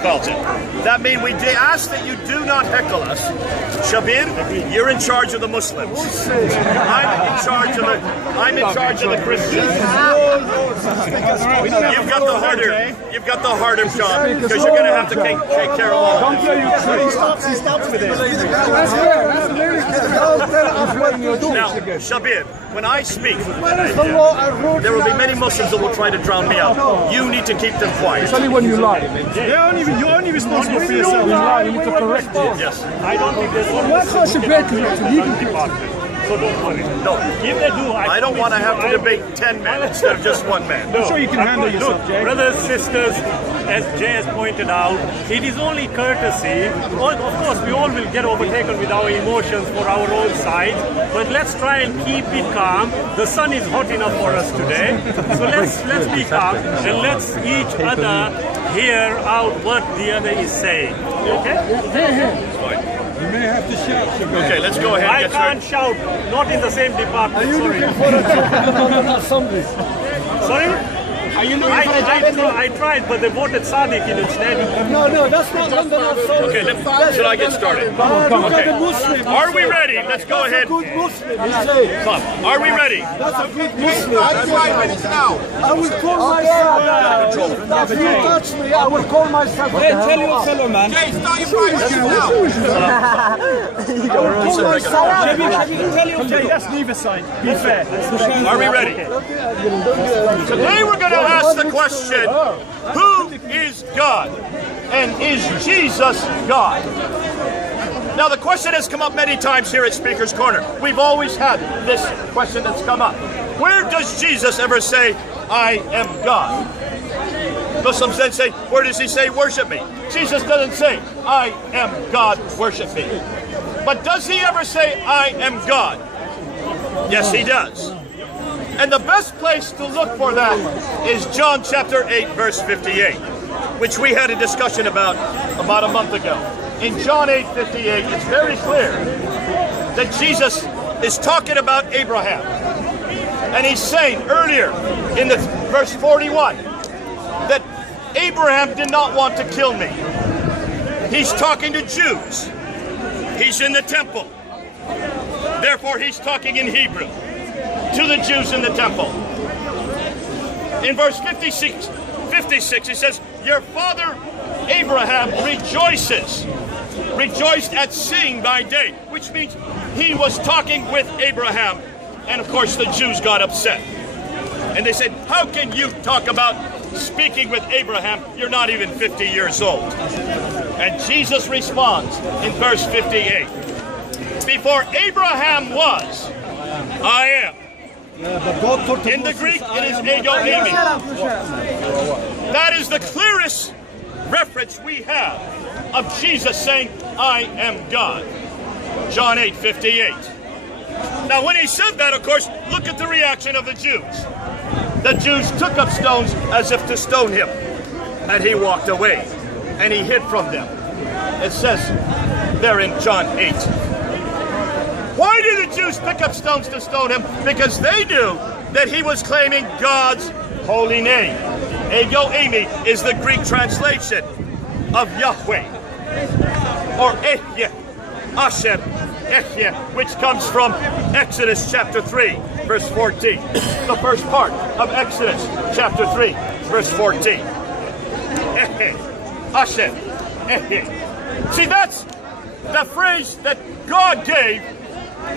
Called it. That means we ask that you do not heckle us. Shabir, you're in charge of the Muslims. I'm in charge of the Christians. You've got the harder job because you're going to have to take care of all of this. Now, Shabir, when I speak, there will be many Muslims that will try to drown me out. You need to keep them quiet. It's only when you lie. You're only responsible for yourself. You need to correct it. Yes. I don't think there's one. Why can't you break it? Department. So don't worry. No. If they do, I don't want to have to debate 10 men instead of just one man. I'm sure you can handle yourself, Jay. Brothers, sisters, as Jay has pointed out, it is only courtesy. Of course, we all will get overtaken with our emotions for our own side, but let's try and keep it calm. The sun is hot enough for us today, so let's be calm and let's each other hear out what the other is saying. Okay? You may have to shout. Okay, let's go ahead. I can't shout. Not in the same department. Are you Sorry. looking for a assembly? Sorry? Are you looking for a job? I tried, but they voted Sadiq in instead. No, that's not London Assembly. Okay, should I get started? Come on. Okay. Muslim. Are we ready? Let's go ahead. Good Muslim, he said. Come. Are we ready? That's a good Muslim. I will call myself. If you touch me, I will call myself. Hey, tell your fellow man. Jay, start your tell your Jay, that's neither side. Be fair. Are we ready? Today we're going to ask the question, who is God? And is Jesus God? Now the question has come up many times here at Speaker's Corner. We've always had this question that's come up. Where does Jesus ever say, I am God? Muslims then say, where does he say, worship me? Jesus doesn't say, I am God, worship me. But does he ever say, I am God? Yes, he does. And the best place to look for that is John chapter 8, verse 58, which we had a discussion about a month ago. In John 8:58, it's very clear that Jesus is talking about Abraham. And he's saying earlier in the verse 41 that Abraham did not want to kill me. He's talking to Jews. He's in the temple. Therefore, he's talking in Hebrew to the Jews in the temple. In verse 56, he says, your father Abraham rejoiced at seeing thy day, which means he was talking with Abraham. And of course the Jews got upset. And they said, how can you talk about speaking with Abraham? You're not even 50 years old. And Jesus responds in verse 58, before Abraham was, I am. In the Greek, it is ego eimi. That is the clearest reference we have of Jesus saying, I am God. John 8:58. Now, when he said that, of course, look at the reaction of the Jews. The Jews took up stones as if to stone him, and he walked away, and he hid from them. It says there in John 8. Why did the Jews pick up stones to stone him? Because they knew that he was claiming God's holy name. Ego eimi is the Greek translation of Yahweh, or Ehyeh, Hashem, Ehyeh, which comes from Exodus chapter 3, verse 14. The first part of Exodus chapter 3, verse 14. Ehyeh, Hashem, Ehyeh. See, that's the phrase that God gave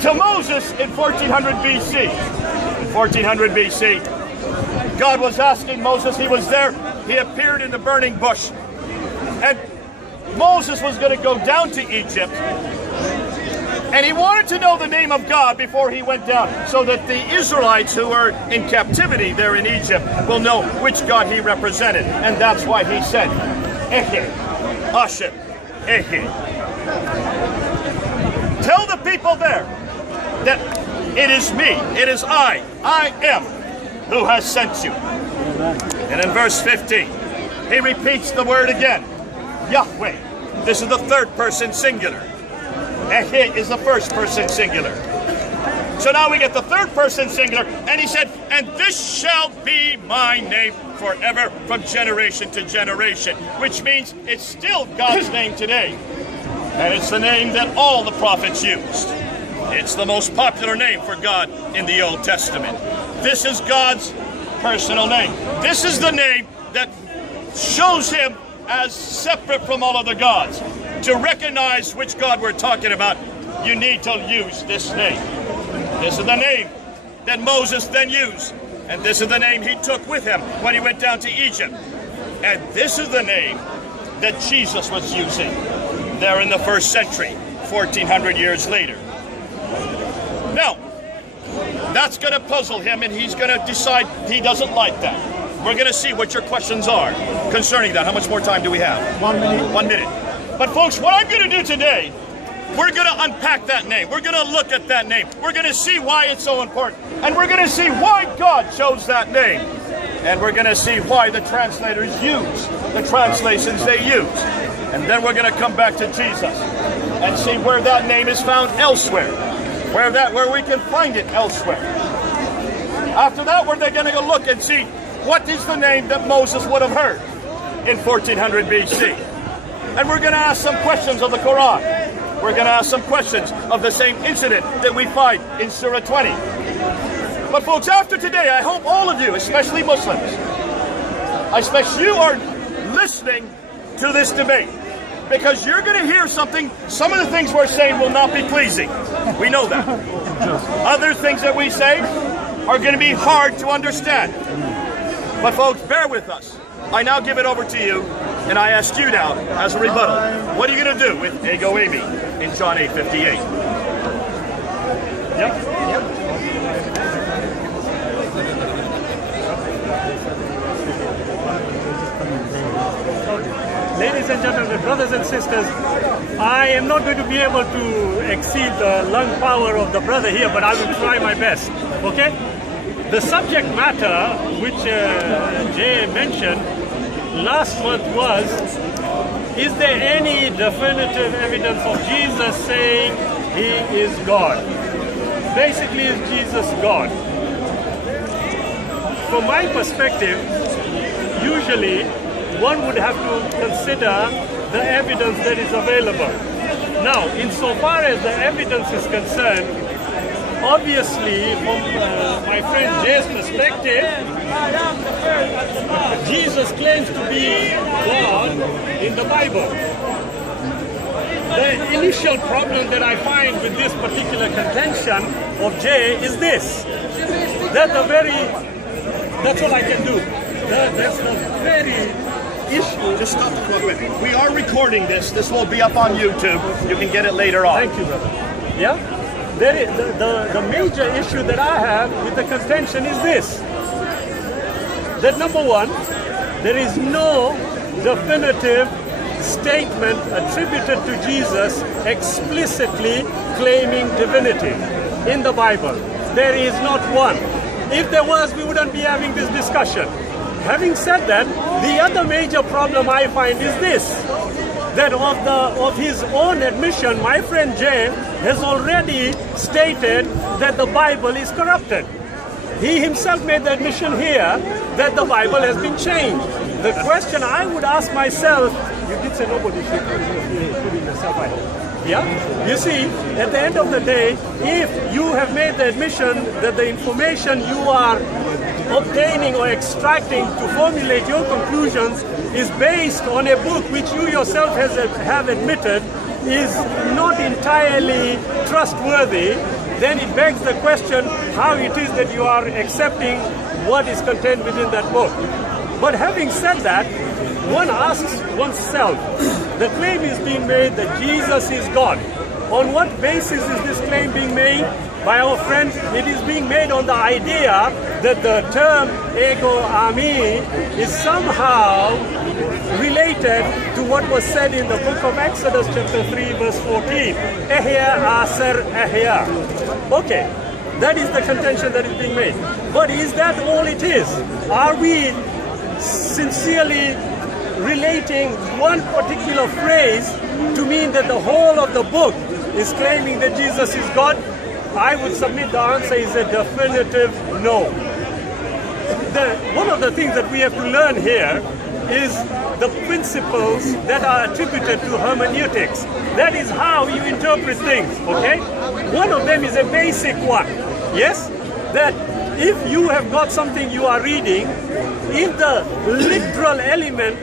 to Moses in 1400 BC. In 1400 BC, God was asking Moses, he was there, he appeared in the burning bush, and Moses was going to go down to Egypt, and he wanted to know the name of God before he went down, so that the Israelites who are in captivity there in Egypt will know which God he represented. And that's why he said, Ehyeh, Hashem, Ehyeh. Tell the people there that it is me, it is I am who has sent you. And in verse 15, he repeats the word again, Yahweh. This is the third person singular. Ehyeh is the first person singular. So now we get the third person singular, and he said, and this shall be my name forever from generation to generation, which means it's still God's name today. And it's the name that all the prophets used. It's the most popular name for God in the Old Testament. This is God's personal name. This is the name that shows him as separate from all other gods. To recognize which God we're talking about, you need to use this name. This is the name that Moses then used. And this is the name he took with him when he went down to Egypt. And this is the name that Jesus was using there in the first century, 1400 years later. Now, that's going to puzzle him, and he's going to decide he doesn't like that. We're going to see what your questions are concerning that. How much more time do we have? 1 minute. 1 minute. But folks, what I'm going to do today, we're going to unpack that name. We're going to look at that name. We're going to see why it's so important. And we're going to see why God chose that name. And we're going to see why the translators use the translations they use. And then we're going to come back to Jesus and see where that name is found elsewhere. Where we can find it elsewhere. After that, we're going to go look and see what is the name that Moses would have heard in 1400 BC. And we're going to ask some questions of the Quran. We're going to ask some questions of the same incident that we find in Surah 20. But folks, after today, I hope all of you, especially Muslims, especially you, are listening to this debate. Because you're going to hear something, some of the things we're saying will not be pleasing. We know that. Other things that we say are going to be hard to understand. But folks, bear with us. I now give it over to you, and I ask you now, as a rebuttal, what are you going to do with Ego Amy in John 8:58? Yep. Ladies and gentlemen, brothers and sisters, I am not going to be able to exceed the lung power of the brother here, but I will try my best, okay? The subject matter which Jay mentioned last month was, is there any definitive evidence of Jesus saying he is God? Basically, is Jesus God? From my perspective, usually one would have to consider the evidence that is available. Now, insofar as the evidence is concerned, obviously, from my friend Jay's perspective, Jesus claims to be God in the Bible. The initial problem that I find with this particular contention of Jay is this. That's all I can do. That's the very issue. Just stop the clock. We are recording this. This will be up on YouTube. You can get it later on. Thank you, brother. Yeah? There is, the major issue that I have with the contention is this. That number one, there is no definitive statement attributed to Jesus explicitly claiming divinity in the Bible. There is not one. If there was, we wouldn't be having this discussion. Having said that, the other major problem I find is this, that of his own admission, my friend Jay has already stated that the Bible is corrupted. He himself made the admission here that the Bible has been changed. The question I would ask myself, you did say nobody should put in yourself, I hope. Yeah? You see, at the end of the day, if you have made the admission that the information you are obtaining or extracting to formulate your conclusions is based on a book which you yourself have admitted is not entirely trustworthy, then it begs the question how it is that you are accepting what is contained within that book. But having said that, one asks oneself, the claim is being made that Jesus is God. On what basis is this claim being made? By our friends, it is being made on the idea that the term ego ami is somehow related to what was said in the book of Exodus chapter 3 verse 14. Ehya aser ehya. Okay, that is the contention that is being made. But is that all it is? Are we sincerely relating one particular phrase to mean that the whole of the book is claiming that Jesus is God? I would submit the answer is a definitive no. One of the things that we have to learn here is the principles that are attributed to hermeneutics. That is how you interpret things, okay? One of them is a basic one, yes? That if you have got something you are reading, if the literal element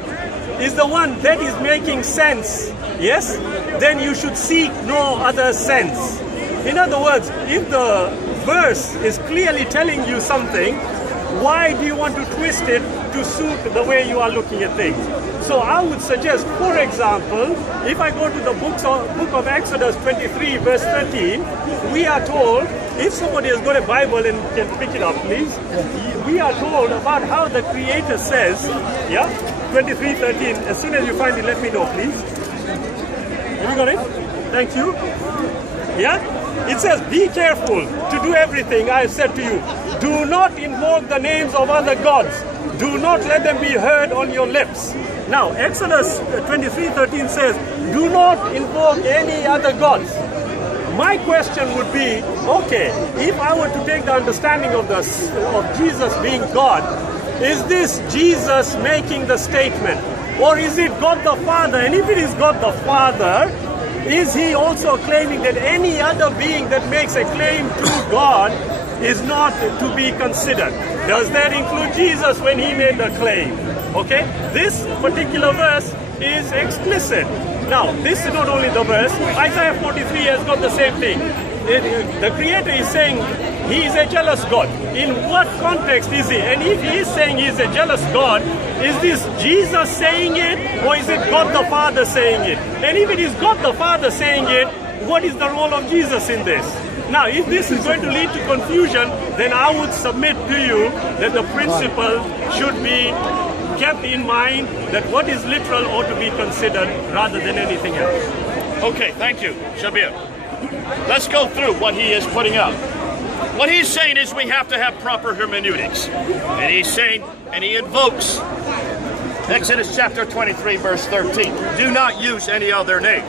is the one that is making sense, yes, then you should seek no other sense. In other words, if the verse is clearly telling you something, why do you want to twist it to suit the way you are looking at things? So I would suggest, for example, if I go to the book of Exodus 23, verse 13, we are told, if somebody has got a Bible and can pick it up, please, we are told about how the Creator says, yeah, 23:13. As soon as you find it, let me know, please. Have you got it? Thank you. Yeah? It says, be careful to do everything I have said to you. Do not invoke the names of other gods. Do not let them be heard on your lips. Now, Exodus 23:13 says, do not invoke any other gods. My question would be, okay, if I were to take the understanding of Jesus being God, is this Jesus making the statement? Or is it God the Father? And if it is God the Father, is he also claiming that any other being that makes a claim to God is not to be considered? Does that include Jesus when he made the claim? Okay, this particular verse is explicit. Now, this is not only the verse, Isaiah 43 has got the same thing. The Creator is saying he is a jealous God. In what context is he? And if he is saying he is a jealous God, is this Jesus saying it, or is it God the Father saying it? And if it is God the Father saying it, what is the role of Jesus in this? Now, if this is going to lead to confusion, then I would submit to you that the principle should be kept in mind, that what is literal ought to be considered rather than anything else. Okay, thank you, Shabir. Let's go through what he is putting out. What he's saying is we have to have proper hermeneutics. And he's saying, and he invokes Exodus chapter 23, verse 13. Do not use any other name.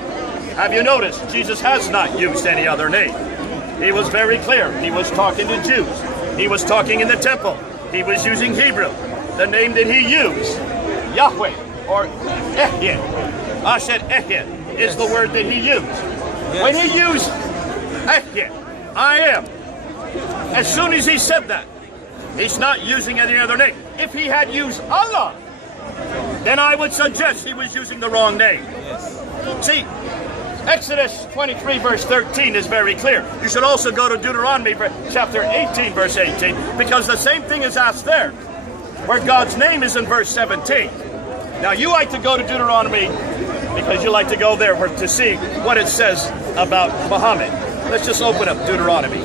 Have you noticed? Jesus has not used any other name. He was very clear. He was talking to Jews. He was talking in the temple. He was using Hebrew. The name that he used, Yahweh, or Ehyeh, Asher Ehyeh, is the word that he used. When he used Ehyeh, I am, as soon as he said that, he's not using any other name. If he had used Allah, then I would suggest he was using the wrong name. See, Exodus 23 verse 13 is very clear. You should also go to Deuteronomy chapter 18 verse 18, because the same thing is asked there, where God's name is in verse 17. Now you like to go to Deuteronomy because you like to go there to see what it says about Muhammad. Let's just open up Deuteronomy.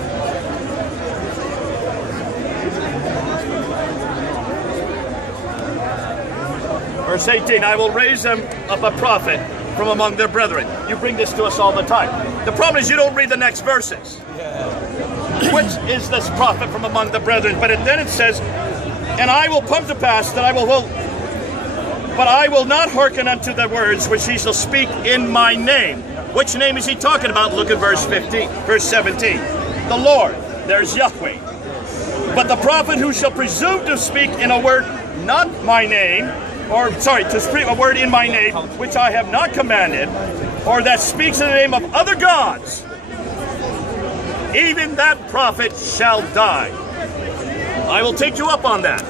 Verse 18, I will raise them up a prophet from among their brethren. You bring this to us all the time. The problem is you don't read the next verses. Which is this prophet from among the brethren? But then it says, and I will come to pass that but I will not hearken unto the words which he shall speak in my name. Which name is he talking about? Look at verse 17. The Lord, there's Yahweh. But the prophet who shall presume to speak in a word not my name, to speak a word in my name, which I have not commanded, or that speaks in the name of other gods, even that prophet shall die. I will take you up on that.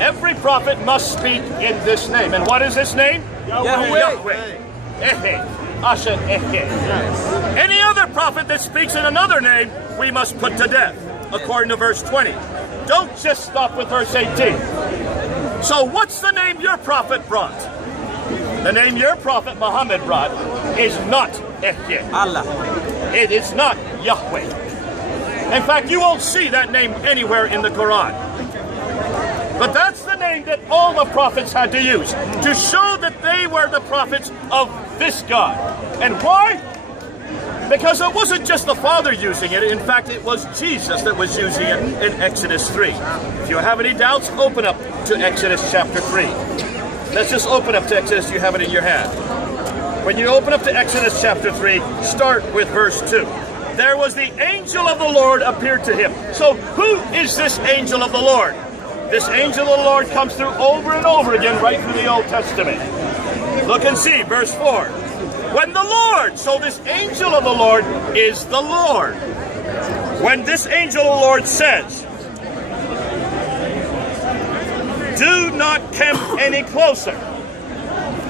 Every prophet must speak in this name. And what is this name? Yahweh. Ehyeh. Asher Ehyeh. Any other prophet that speaks in another name, we must put to death, according to verse 20. Don't just stop with verse 18. So what's the name your prophet brought? The name your prophet Muhammad brought is not Ehyeh. Allah. It is not Yahweh. In fact, you won't see that name anywhere in the Quran. But that's the name that all the prophets had to use to show that they were the prophets of this God. And why? Because it wasn't just the Father using it. In fact, it was Jesus that was using it in Exodus 3. If you have any doubts, open up to Exodus chapter 3. Let's just open up to Exodus. You have it in your hand. When you open up to Exodus chapter 3, start with verse 2. there was the angel of the Lord appeared to him. So who is this angel of the Lord? This angel of the Lord comes through over and over again right through the Old Testament. Look and see, verse 4. When the Lord, so this angel of the Lord is the Lord. When this angel of the Lord says, do not come any closer.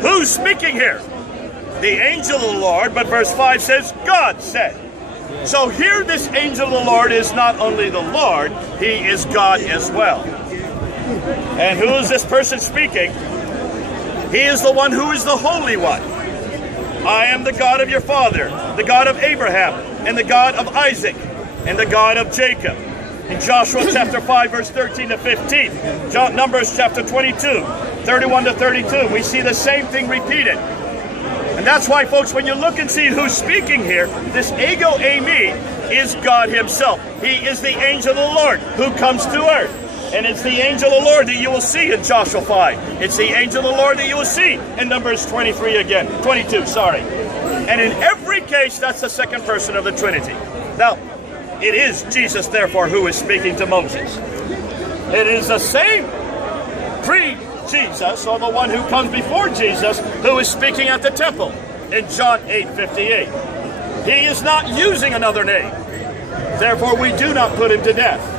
Who's speaking here? The angel of the Lord, but verse 5 says, God said. So here this angel of the Lord is not only the Lord, he is God as well. And who is this person speaking? He is the one who is the Holy One. I am the God of your father, the God of Abraham, and the God of Isaac, and the God of Jacob. In Joshua chapter 5, verse 13 to 15. Numbers chapter 22, 31 to 32. We see the same thing repeated. And that's why, folks, when you look and see who's speaking here, this ego eimi is God himself. He is the angel of the Lord who comes to earth. And it's the angel of the Lord that you will see in Joshua 5. It's the angel of the Lord that you will see in Numbers 22, sorry. And in every case, that's the second person of the Trinity. Now, it is Jesus, therefore, who is speaking to Moses. It is the same pre-Jesus, or the one who comes before Jesus, who is speaking at the temple in John 8:58. He is not using another name. Therefore, we do not put him to death.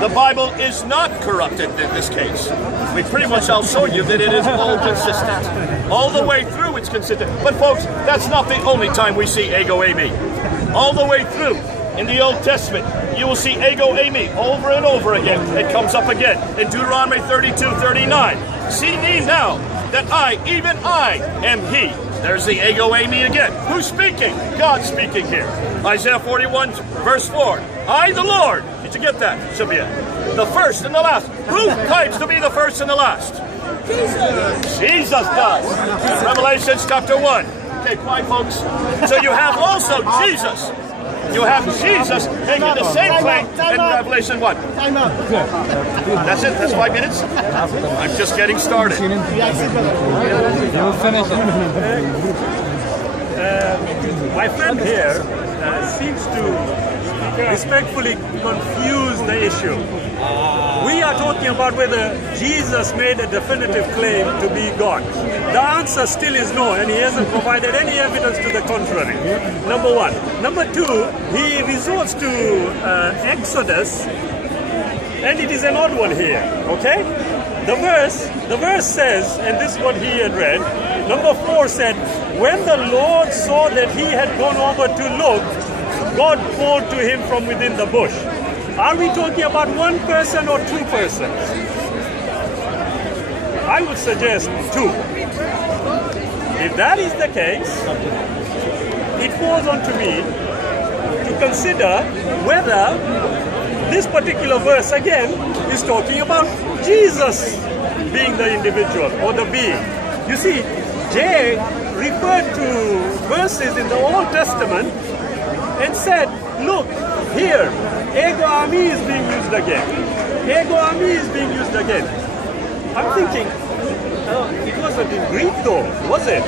The Bible is not corrupted in this case. We pretty much all showed you that it is all consistent. All the way through it's consistent. But folks, that's not the only time we see ego eimi. All the way through in the Old Testament, you will see ego eimi over and over again. It comes up again in Deuteronomy 32:39. See ye now that I, even I, am he. There's the ego eimi again. Who's speaking? God speaking here. Isaiah 41 verse 4. I, the Lord. Did you get that? Should be it. The first and the last. Who claims to be the first and the last? Jesus. Jesus does. Revelation chapter 1. Okay, quiet, folks. So you have also Jesus. You have Jesus making the same claim in Revelation 1. That's it? That's 5 minutes? I'm just getting started. You'll finish it. My friend here seems to respectfully confuse the issue. We are talking about whether Jesus made a definitive claim to be God. The answer still is no, and he hasn't provided any evidence to the contrary. Number one. Number two, he resorts to Exodus, and it is an odd one here, okay? The verse says, and this is what he had read, number 4 said, when the Lord saw that he had gone over to look, God called to him from within the bush. Are we talking about one person or two persons? I would suggest two. If that is the case, it falls on to me to consider whether this particular verse again is talking about Jesus being the individual or the being. You see, Jay referred to verses in the Old Testament and said, look, here, ego eimi is being used again. Ego eimi is being used again. I'm thinking, it wasn't in Greek though, was it?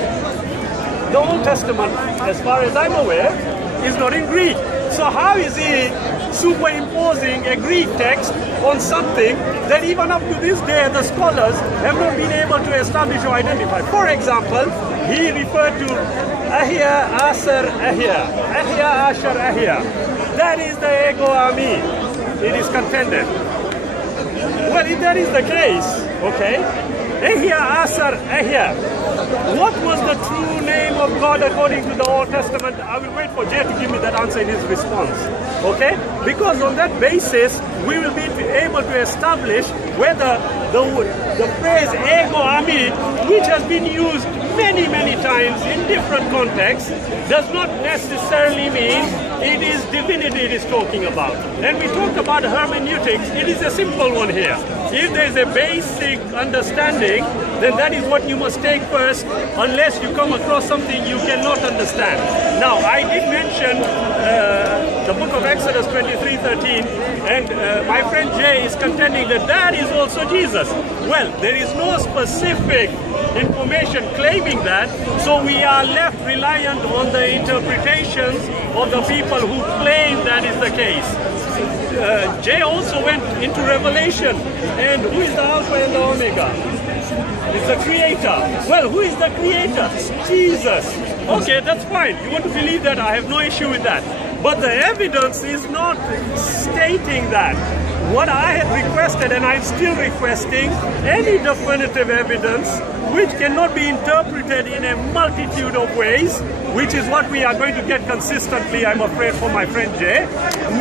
The Old Testament, as far as I'm aware, is not in Greek. So how is he superimposing a Greek text on something that even up to this day the scholars have not been able to establish or identify? For example, he referred to Ahia, Asher, Ahia. Ahia, Asher, Ahia. That is the ego eimi. It is contended. Well, if that is the case, okay, Ahia, Asher, Ahia. What was the true name of God according to the Old Testament? I will wait for Jay to give me that answer in his response. Okay? Because on that basis, we will be able to establish whether the phrase ego eimi, which has been used many, many times in different contexts, does not necessarily mean it is divinity it is talking about. And we talk about hermeneutics, it is a simple one here. If there is a basic understanding, then that is what you must take first, unless you come across something you cannot understand. Now, I did mention the book of Exodus 23:13, and my friend Jay is contending that that is also Jesus. Well, there is no specific information claiming that, so we are left reliant on the interpretations of the people who claim that is the case. Jay also went into Revelation, and who is the Alpha and the Omega? It's the Creator. Well, who is the Creator? Jesus. Okay, that's fine. You want to believe that? I have no issue with that. But the evidence is not stating that. What I had requested, and I'm still requesting, any definitive evidence which cannot be interpreted in a multitude of ways, which is what we are going to get consistently, I'm afraid, from my friend Jay.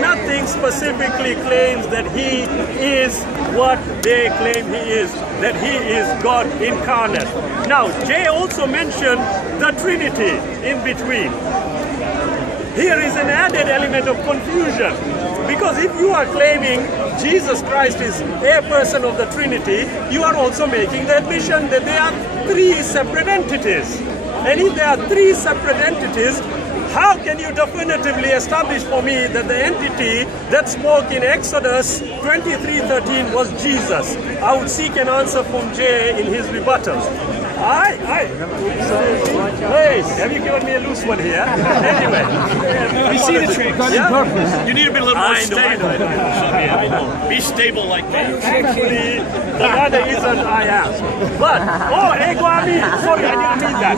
Nothing specifically claims that he is what they claim he is, that he is God incarnate. Now, Jay also mentioned the Trinity in between. Here is an added element of confusion, because if you are claiming Jesus Christ is a person of the Trinity, you are also making the admission that there are three separate entities. And if there are three separate entities, how can you definitively establish for me that the entity that spoke in Exodus 23:13 was Jesus? I would seek an answer from Jay in his rebuttal. Hey, have you given me a loose one here? Anyway. We see the trick. Yeah? You need to be a little more stable. I know. Be stable like me. Actually, the other isn't I asked. But, ego ami. Sorry, I didn't mean that.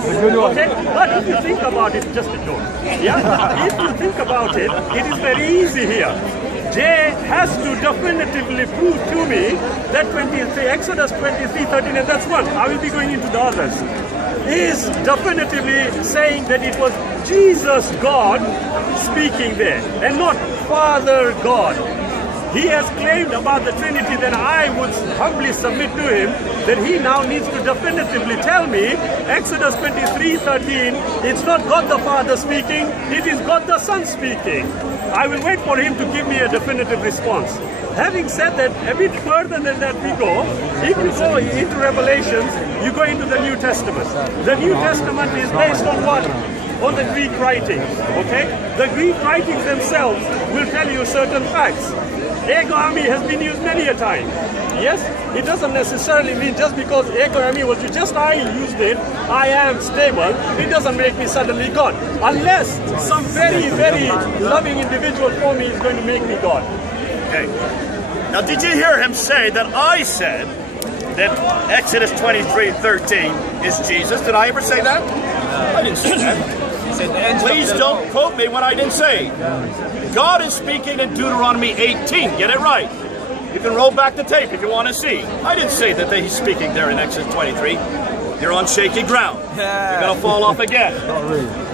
Okay? But if you think about it, just a joke. Yeah? If you think about it, it is very easy here. Jay has to definitively prove to me that Exodus 23:13, and that's one. I will be going into the others. Is definitively saying that it was Jesus God speaking there, and not Father God. He has claimed about the Trinity, then I would humbly submit to him that he now needs to definitively tell me, Exodus 23:13, it's not God the Father speaking, it is God the Son speaking. I will wait for him to give me a definitive response. Having said that, a bit further than that we go, if you go into Revelations, you go into the New Testament. The New Testament is based on what? On the Greek writings, okay? The Greek writings themselves will tell you certain facts. Ego ami has been used many a time. Yes, it doesn't necessarily mean just because ego ami was used, just I used it, I am stable, it doesn't make me suddenly God. Unless some very, very loving individual for me is going to make me God. Okay. Now, did you hear him say that I said that Exodus 23:13 is Jesus? Did I ever say that? I didn't say that. Please don't quote me when I didn't say. God is speaking in Deuteronomy 18. Get it right. You can roll back the tape if you want to see. I didn't say that he's speaking there in Exodus 23. You're on shaky ground. You're going to fall off again.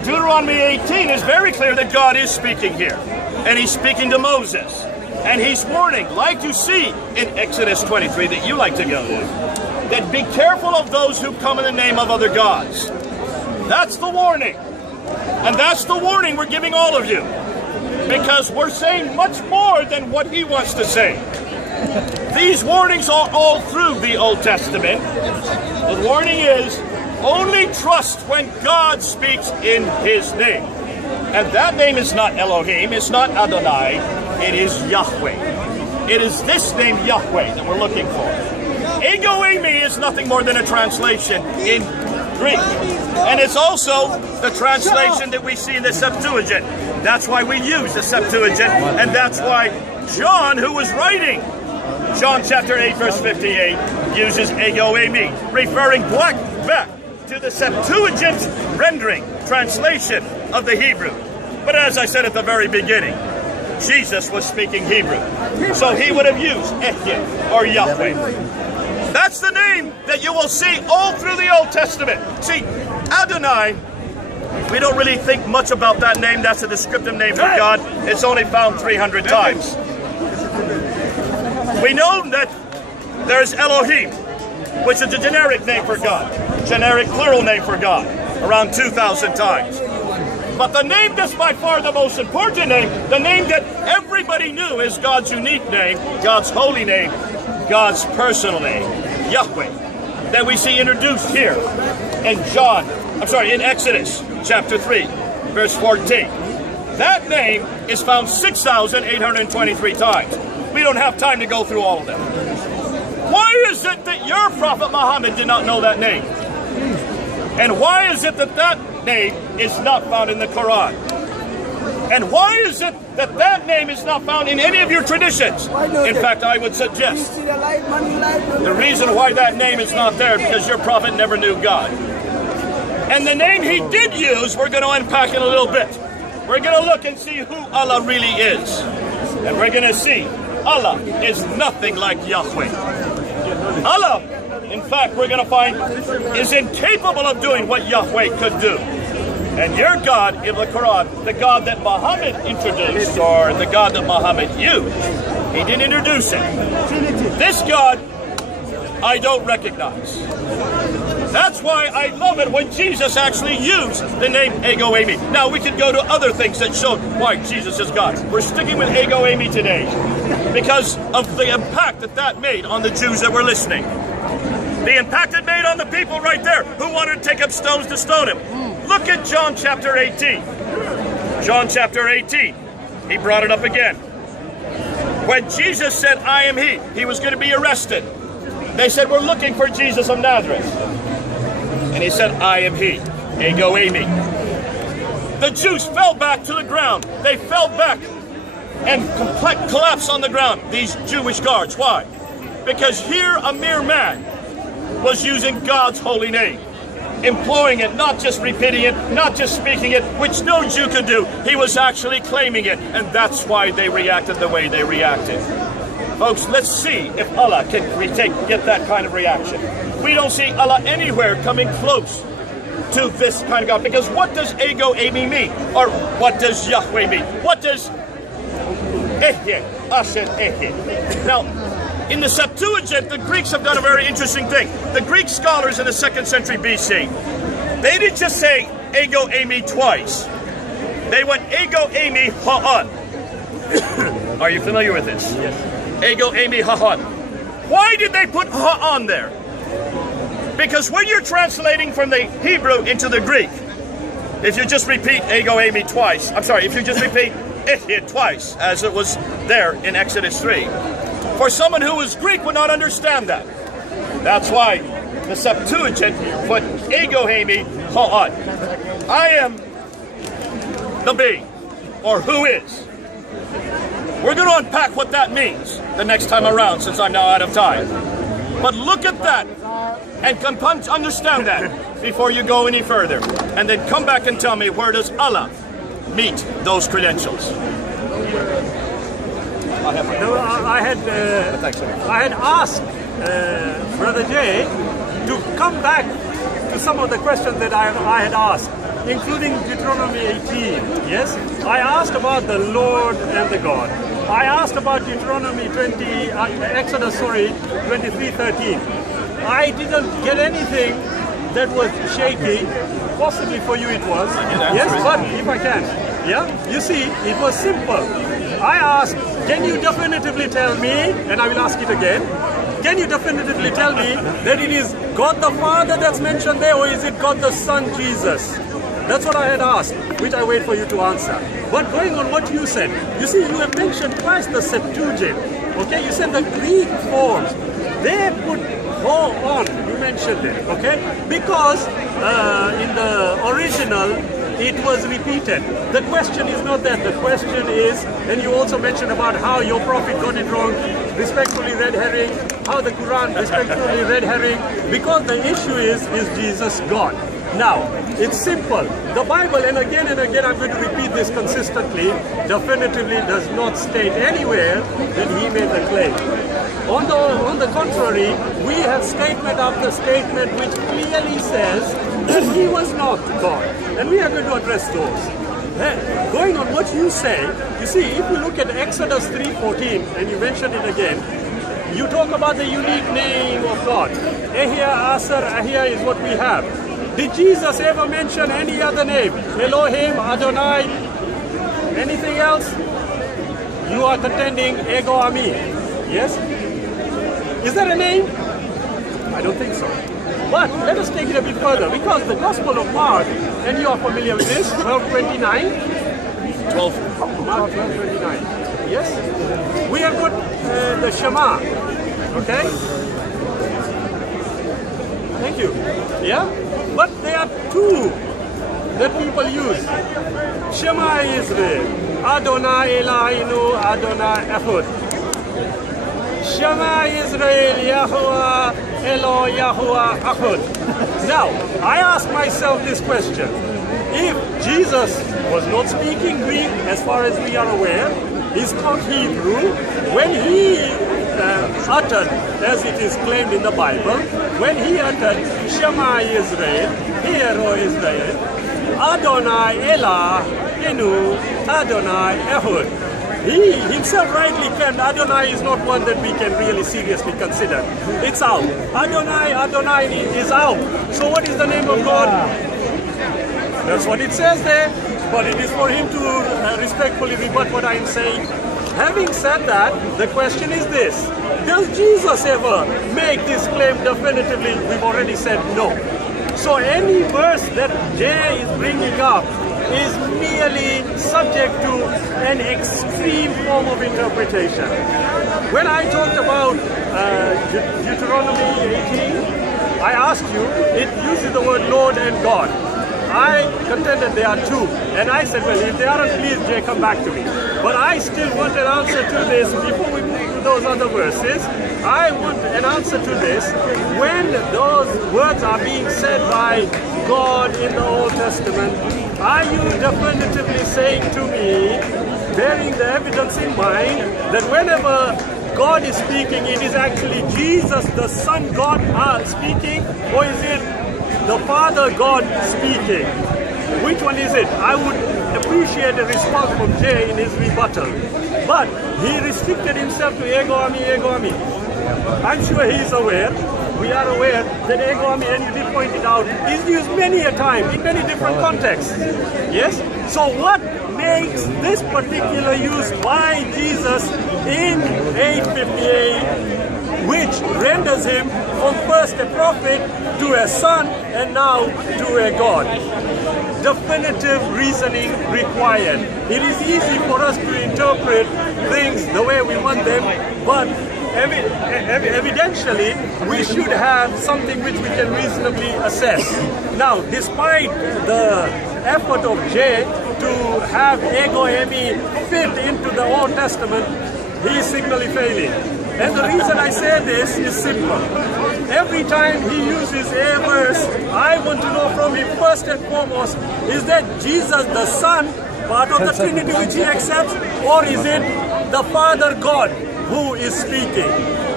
Deuteronomy 18 is very clear that God is speaking here. And he's speaking to Moses. And he's warning, like you see in Exodus 23 that you like to go to, that be careful of those who come in the name of other gods. That's the warning. And that's the warning we're giving all of you. Because we're saying much more than what he wants to say. These warnings are all through the Old Testament. The warning is, only trust when God speaks in his name. And that name is not Elohim, it's not Adonai, it is Yahweh. It is this name Yahweh that we're looking for. Ego eimi is nothing more than a translation in Greek. And it's also the translation that we see in the Septuagint. That's why we use the Septuagint, and that's why John, who was writing John chapter 8, verse 58, uses ego eimi, referring back to the Septuagint rendering, translation of the Hebrew. But as I said at the very beginning, Jesus was speaking Hebrew. So he would have used Ehyeh or Yahweh. That's the name that you will see all through the Old Testament. See, Adonai, we don't really think much about that name. That's a descriptive name for God. It's only found 300 times. We know that there's Elohim, which is a generic name for God. Generic plural name for God. Around 2,000 times. But the name that's by far the most important name, the name that everybody knew is God's unique name, God's holy name, God's personal name, Yahweh, that we see introduced here in in Exodus chapter 3, verse 14. That name is found 6,823 times. We don't have time to go through all of them. Why is it that your prophet Muhammad did not know that name? And why is it that that name is not found in the Quran? And why is it that that name is not found in any of your traditions? In fact, I would suggest the reason why that name is not there is because your prophet never knew God. And the name he did use, we're going to unpack in a little bit. We're going to look and see who Allah really is. And we're going to see Allah is nothing like Yahweh. Allah, in fact, we're going to find, is incapable of doing what Yahweh could do. And your God in the Quran, the God that Muhammad introduced, or the God that Muhammad used, he didn't introduce it. This God, I don't recognize. That's why I love it when Jesus actually used the name Ego Eimi. Now we could go to other things that show why Jesus is God. We're sticking with Ego Eimi today because of the impact that that made on the Jews that were listening. The impact it made on the people right there who wanted to take up stones to stone him. Look at John chapter 18. John chapter 18. He brought it up again. When Jesus said, I am he was going to be arrested. They said, we're looking for Jesus of Nazareth. And he said, I am he. Ego Eimi. The Jews fell back to the ground. They fell back and collapsed on the ground. These Jewish guards. Why? Because here a mere man was using God's holy name. Employing it, not just repeating it, not just speaking it, which no Jew could do. He was actually claiming it. And that's why they reacted the way they reacted. Folks, let's see if Allah can get that kind of reaction. We don't see Allah anywhere coming close to this kind of God. Because what does Ego Eimi mean? Or what does Yahweh mean? What does Ehye, Asher Ehye? Now, in the Septuagint, the Greeks have done a very interesting thing. The Greek scholars in the 2nd century BC, they didn't just say Ego Eimi twice. They went Ego Eimi Ha'an. Are you familiar with this? Yes. Ego Eimi Ha'an. Why did they put Ha'an there? Because when you're translating from the Hebrew into the Greek, if you just repeat Ego Eimi twice, if you just repeat Ehye twice, as it was there in Exodus 3, for someone who was Greek would not understand that. That's why the Septuagint put Ego Eimi Ha'an. I am the being, or who is. We're going to unpack what that means the next time around, since I'm now out of time. But look at that and understand that before you go any further. And then come back and tell me, where does Allah meet those credentials? I had asked Brother Jay to come back to some of the questions that I had asked, including Deuteronomy 18. Yes, I asked about the Lord and the God. I asked about Exodus 23:13. I didn't get anything that was shaky. Possibly for you it was. Yes, but if I can. Yeah, you see, it was simple. I asked, can you definitively tell me, and I will ask it again, can you definitively tell me that it is God the Father that's mentioned there, or is it God the Son, Jesus? That's what I had asked, which I wait for you to answer. But going on what you said, you see, you have mentioned twice the Septuagint. Okay, you said the Greek forms, they put ho on, you mentioned it, okay? Because in the original, it was repeated. The question is not that. The question is, and you also mentioned about how your prophet got it wrong, respectfully red herring, how the Quran respectfully red herring, because the issue is Jesus God? Now, it's simple. The Bible, and again I'm going to repeat this consistently, definitively does not state anywhere that he made the claim. On the contrary, we have statement after statement which clearly says that he was not God. And we are going to address those. Going on what you say, you see, if you look at Exodus 3:14, and you mentioned it again, you talk about the unique name of God. Ehya, Asar, Ahya is what we have. Did Jesus ever mention any other name? Elohim, Adonai, anything else? You are contending Ego Ami. Yes? Is that a name? I don't think so. But let us take it a bit further, because the Gospel of Mark, and you are familiar with this, 12:29. Mark 12:29. Yes? We have got the Shema. Okay? Thank you. Yeah? But there are two that people use. Shema Israel, Adonai Eloheinu, Adonai Echad. Shema Israel, Yahuwah Elo, Yahuwah Echad. Now, I ask myself this question. If Jesus was not speaking Greek, as far as we are aware, he spoke Hebrew, when he uttered, as it is claimed in the Bible, when he uttered Shema Israel, Hear, O Israel, Adonai Eloheinu, Adonai Echad. He himself rightly claimed Adonai is not one that we can really seriously consider. It's out. Adonai is out. So what is the name of God? That's what it says there. But it is for him to respectfully rebut what I am saying. Having said that, the question is this. Does Jesus ever make this claim definitively? We've already said no. So any verse that Jay is bringing up is merely subject to an extreme form of interpretation. When I talked about Deuteronomy 18, I asked you, it uses the word Lord and God. I contended there are two, and I said, well, if they aren't, please, Jay, come back to me. But I still want an answer to this before we move to those other verses. I want an answer to this. When those words are being said by God in the Old Testament, are you definitively saying to me, bearing the evidence in mind, that whenever God is speaking, it is actually Jesus, the Son God, speaking, or is it the Father God speaking? Which one is it? I would appreciate a response from Jay in his rebuttal. But he restricted himself to ego ami. I'm sure he's aware, we are aware that ego ami, and he pointed out, is used many a time in many different contexts. Yes? So what makes this particular use by Jesus in 858, which renders him from first a prophet to a son and now to a God? Definitive reasoning required. It is easy for us to interpret things the way we want them, but evidentially we should have something which we can reasonably assess. Now, despite the effort of Jay to have ego emi fit into the Old Testament, he is signally failing. And the reason I say this is simple. Every time he uses a verse, I want to know from him first and foremost, is that Jesus the Son, part of the Trinity which he accepts, or is it the Father God who is speaking?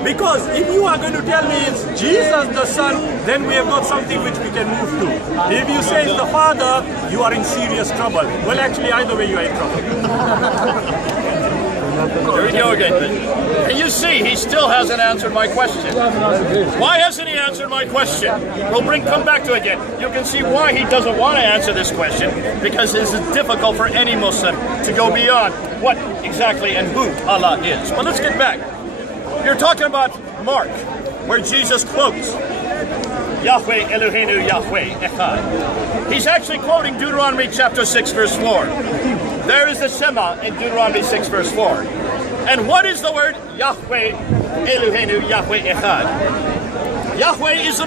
Because if you are going to tell me it's Jesus the Son, then we have got something which we can move to. If you say it's the Father, you are in serious trouble. Well, actually, either way you are in trouble. There we go again. And you see, he still hasn't answered my question. Why hasn't he answered my question? We'll come back to it again. You can see why he doesn't want to answer this question, because this is difficult for any Muslim to go beyond what exactly and who Allah is. But let's get back. You're talking about Mark, where Jesus quotes Yahweh Eloheinu Yahweh Echad. He's actually quoting Deuteronomy chapter 6 verse 4. There is the Shema in Deuteronomy 6 verse 4. And what is the word Yahweh Eloheinu Yahweh Echad? Yahweh is a